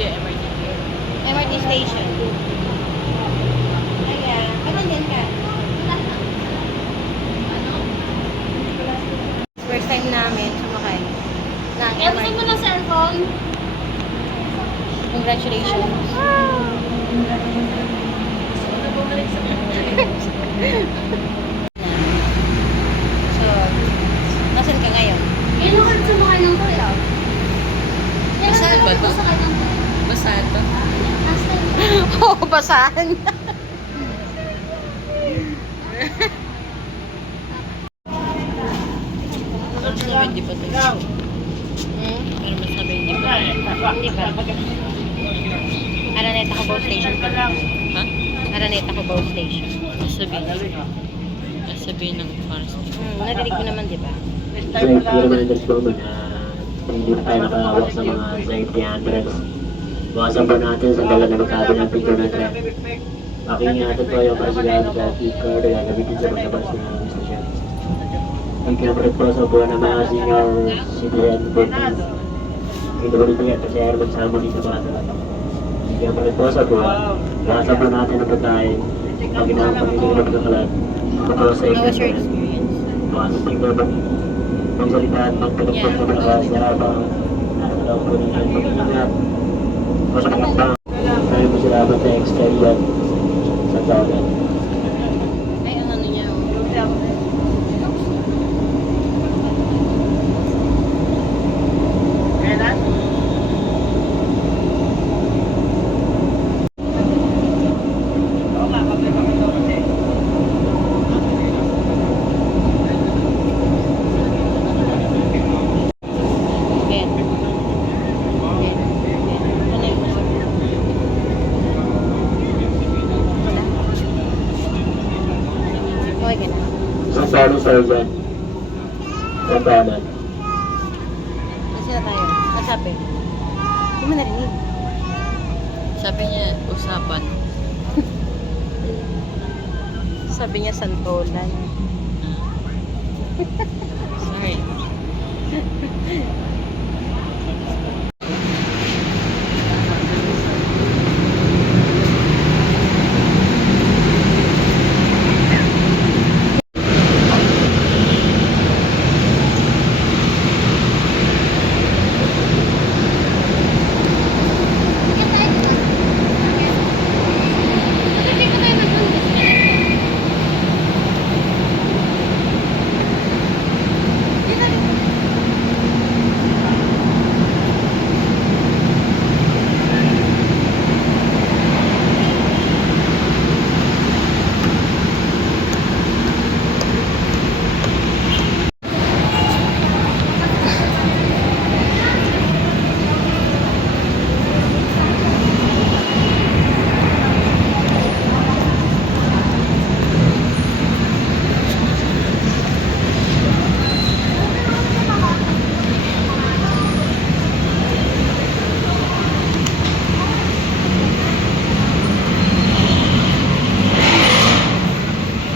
Yeah, MRT. MRT station. Ayan. Ba't nandyan ka? First time namin sumakay ng gusto mo MRT. ng cellphone? Congratulations. so, nasan ka ngayon? Yun ako rin sumakay ng kuya. Kailan Saan ka ba lang to? sumakay ng kuya? Basta ito. Last time. Oo, oh, basahan. Ano sabi, hindi pa to? hmm? Ano masabi, hindi pa? Hindi ba? Araneta Cubao Station pa lang. Ha? Araneta Cubao Station. Nasabi. Nasabi ng Mars. Hmm, narinig mo naman, di ba? Safety reminders po muna hindi na tayo nakahawak sa mga safety handrails. Bukasan po natin sa dala na magkabi ng picture natin. Pakingatan po yung kasigahan sa speaker na gagamitin sa paglabas ng station. Pagkapalit po sa buwan ng mga senior citizen po PWD at sa airman sa harmony sa bata. Pagkapalit po sa buwan, bukasan po natin ang pagkain. Pag ginawang pagkikilap ng kalat. Ito po sa experience? Pasok yung babang magsalita at magpalagpag sa malakas na habang nakakalaw po ninyo ang mo salamat sa yan sa tawagan. Ay, ang ano niya. Ben. Ben. Ben. Ano yung order? Wala. Okay ka na. Sa tawanan. Kasi na tayo. Nasabi. Hindi mo narinig. Sabi niya, usapan. Sabi niya santolan. Sorry. Hindi ko tayo nag-disconnect.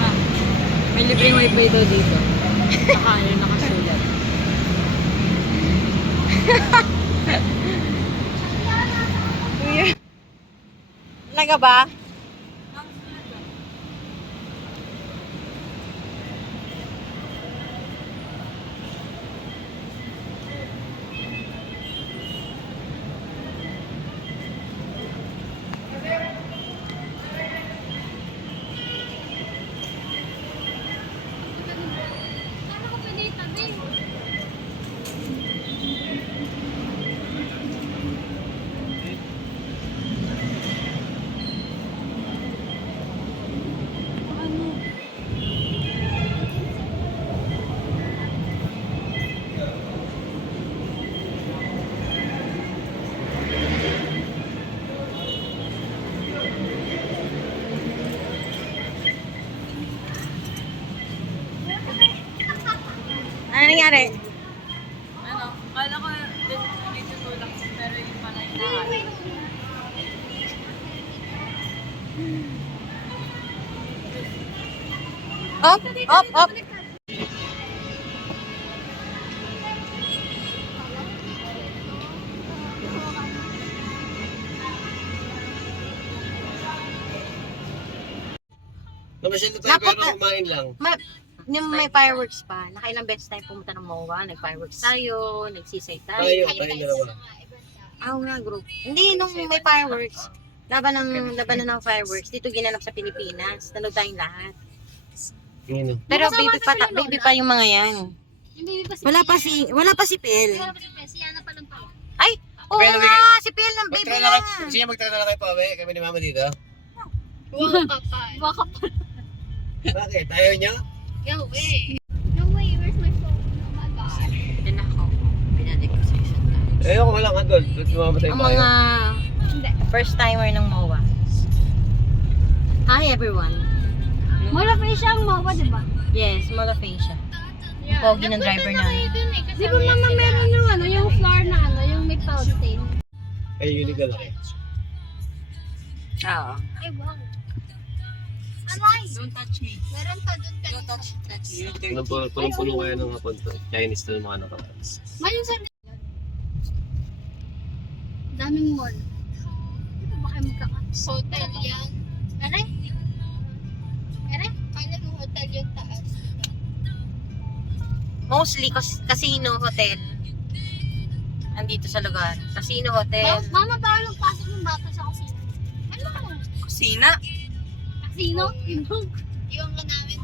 Ma, may libreng wifi daw dito. Naka, ano, nakasulat. Kuya. Talaga ba? Ano nangyari? Ano, kala ko medyo tulak pero yung pala yung. Up, up, up. Namasyal na tayo Napot- pero kumain lang. Ma- yung may fireworks pa. Nakailang beses tayo pumunta ng MOA. Nag-fireworks tayo, nagsisay tayo. Tayo, tayo dalawa. Ah, nga, group. Hindi, nung may fireworks. Laban ng, laban na ng fireworks. Dito ginanap sa Pilipinas. Nanood tayong lahat. Pero Kasama baby na pa, ta- baby pa yung mga yan. Yung baby pa si Wala pa si, wala pa si Pel. Wala pa si Pia. Si Yana pa lang pala. Ay, oo Pero nga, si Pel ng baby Magtry na. na kayo, sige magtry na lang kayo pa. Kami ni mama dito. Baka pa. Bakit? Ayaw niya? No way. No way. Where's my phone? Oh my God. Yan ako. Pinalik ko sa isang tao. Ayaw ko lang, Adol. Ba't mamatay Ang pa kayo? mga Hindi. first timer ng MOA. Hi everyone. Mula pa siya ang mawa, di ba? Yes, Malafacia. Pogi ng driver namin. Di ba mama meron yung ano, yung floor na ano, yung may fountain? Ay, yun yung lalaki. Oo. Ay, wow. Amay! Don't touch me. Meron pa doon ka. Don't touch, touch you. Punong- Punong-puno kayo ng hapon to. Chinese to ng mga nakaka. Mayon sa Daming mall. Dito ba kayo magkaka? Hotel yan. Aray? Aray? Kala mo hotel yung taas. Mostly kas- casino, hotel. Andito sa lugar. Casino, Ma- hotel. Mama, bawal ang pasok ng bata sa kusina. Ano? Kusina? Casino? Ibang. Ibang ka namin.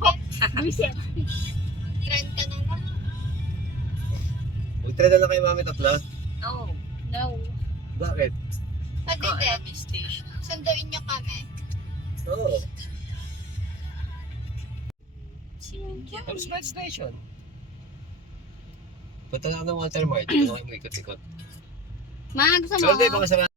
Visit. Trend ka naman. Magtry na lang kayo mami tatlo. No. No. Bakit? Pwede din. station. Sunduin niyo kami. Oo. Tapos Med Station. Punta na ako ng Walter Mart. Dito na kayo mag-ikot-ikot. Ma, gusto mo? Hindi, baka sarap.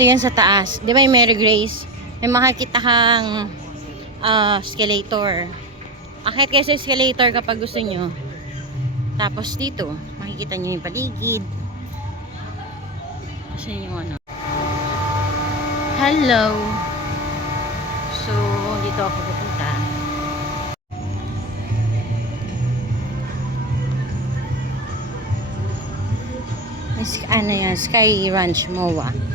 Dito yan sa taas. Di ba yung Mary Grace? May makikita kang ah, escalator. Akit kayo sa escalator kapag gusto nyo. Tapos dito, makikita nyo yung paligid. Kasi yung ano. Hello! So, dito ako pupunta. Is, ano yan, Sky Ranch MOA.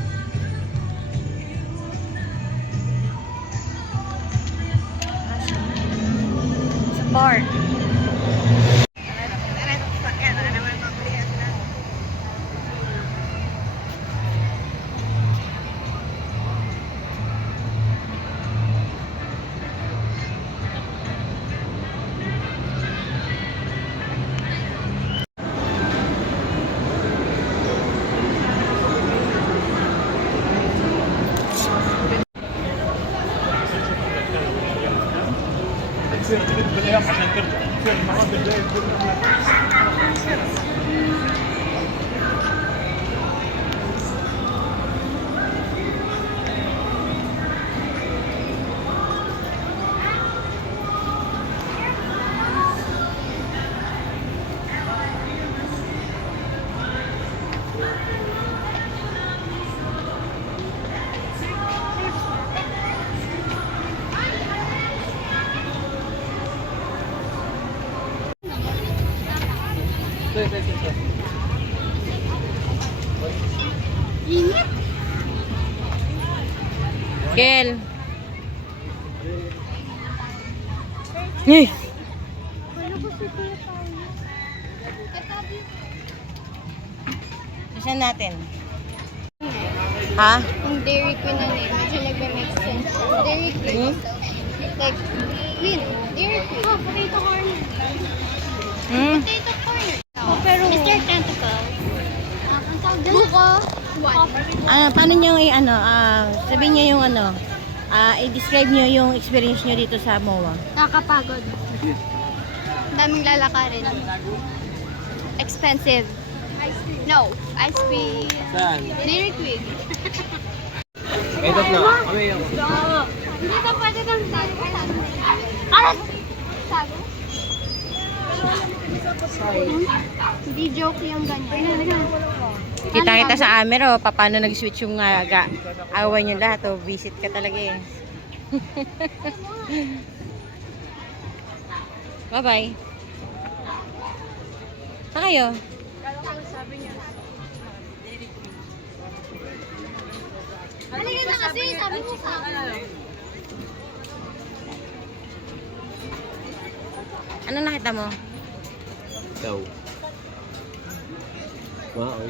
Ingat. Kel. Eh, Wala ko Kuya Paulo. Katabi. Saan natin? Ha? Yung Dairy Queen na name, medyo nagme-make sense. Dairy Queen. Like, Queen. Dairy Queen. Oh, potato corner. Hmm? Potato corner. Oh, pero... Mr. Tentacle. Ah, ang tawag dyan? Buko. One. Ano, paano nyo i ano, ah, sabihin nyo yung ano, ah, i-describe nyo yung experience nyo dito sa MOA. Nakakapagod. daming lalakarin. Expensive. No, ice cream. Saan? Dairy Queen. May tatlo. Kami yung... Hindi ba pwede kang sago? Alas! Sago? Hindi joke yung ganyan. Kita kita sa camera, oh, pa- paano nag-switch yung uh, ga- awan yung lahat, oh. Visit ka talaga eh. Bye-bye. Saan kayo? Halika na kasi, sabi mo sa akin. Ano nakita mo? Ikaw. Wow.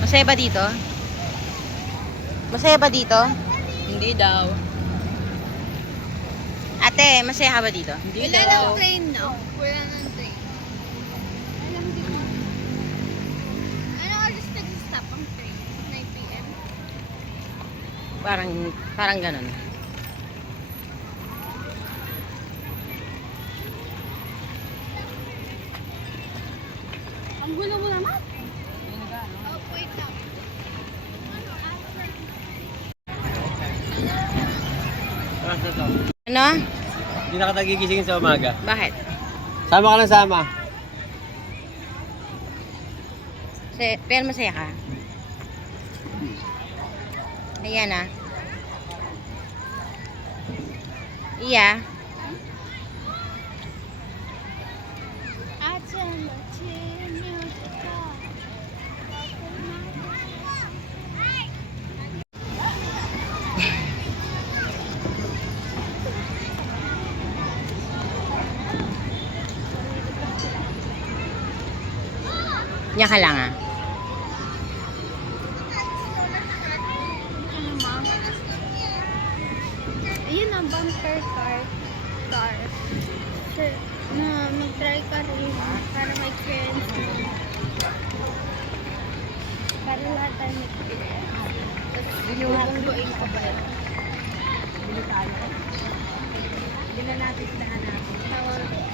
Masaya ba dito? Masaya ba dito? Hindi daw. Ate, masaya ka ba dito? Hindi Wala daw. nang train, no? Wala nang train. Alam din mo. Anong oras nag-stop ang train? 9 p.m.? Parang, parang ganun. Ang gulo mo naman. Oh, wait lang. Ano? Hindi na ka nagigising sa umaga. Bakit? Sama ka na sama. Masaya, pero masaya ka? Ayan ah. Iya. Yan ka lang ah. Ayun ang bumper car. Car. Sir, na mag-try ka rin para may mo. Para lahat tayo binubungguin ka ba yun? Bili tayo. Bili na natin sa hanap. Tawag. Bili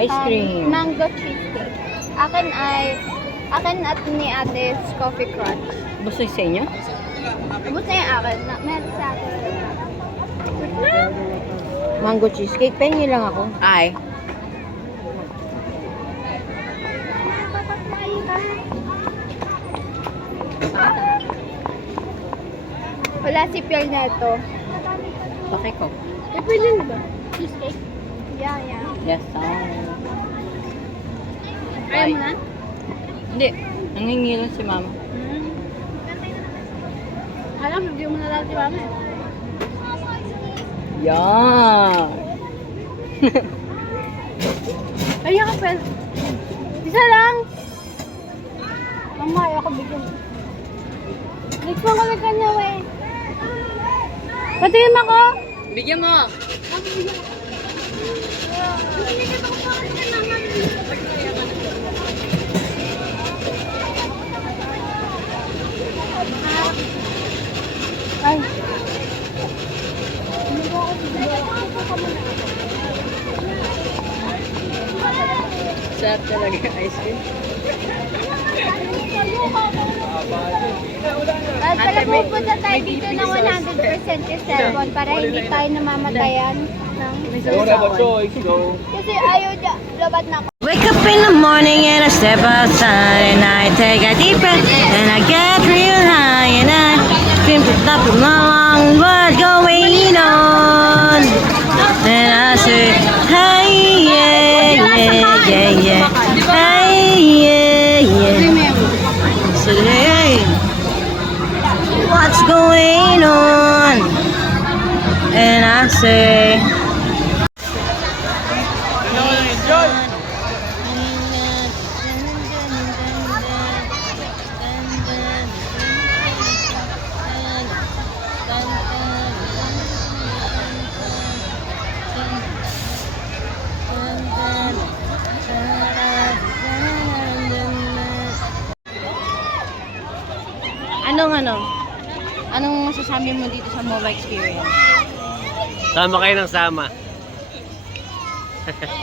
Ice um, cream. Um, mango cheesecake. Akin ay, akin at ni ate coffee crunch. Gusto sa inyo? Gusto yung akin. Na, meron sa akin. Mango cheesecake. Pengi lang ako. Ay. Wala si Pierre na ito. Bakit ko? Eh, pwede ba? Cheesecake? Yeah, yeah. Yes, sir. Kaya mo na? Hindi. Nangingi lang si mama. Alam, review mo na lang si Mama. Yan. Kaya ka, Pel. Isa lang. Mama, ayaw ko bigyan. Next ko na kanya, we. Patingin mo ko. Bigyan mo. Ay. Sarap talaga ice cream. At pala pupunta tayo dito ng 100% kay Selvon para hindi tayo namamatayan Kasi ayaw niya, labat na. Wake up in the morning and I step outside and I take a deep breath and I get real high and I feel the top of my lungs what's going on? And I say hey yeah yeah yeah yeah. Hey yeah yeah. So hey what's going on? And I say Sama kayo ng sama.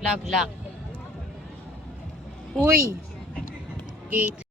Love lock. Uy! Gate.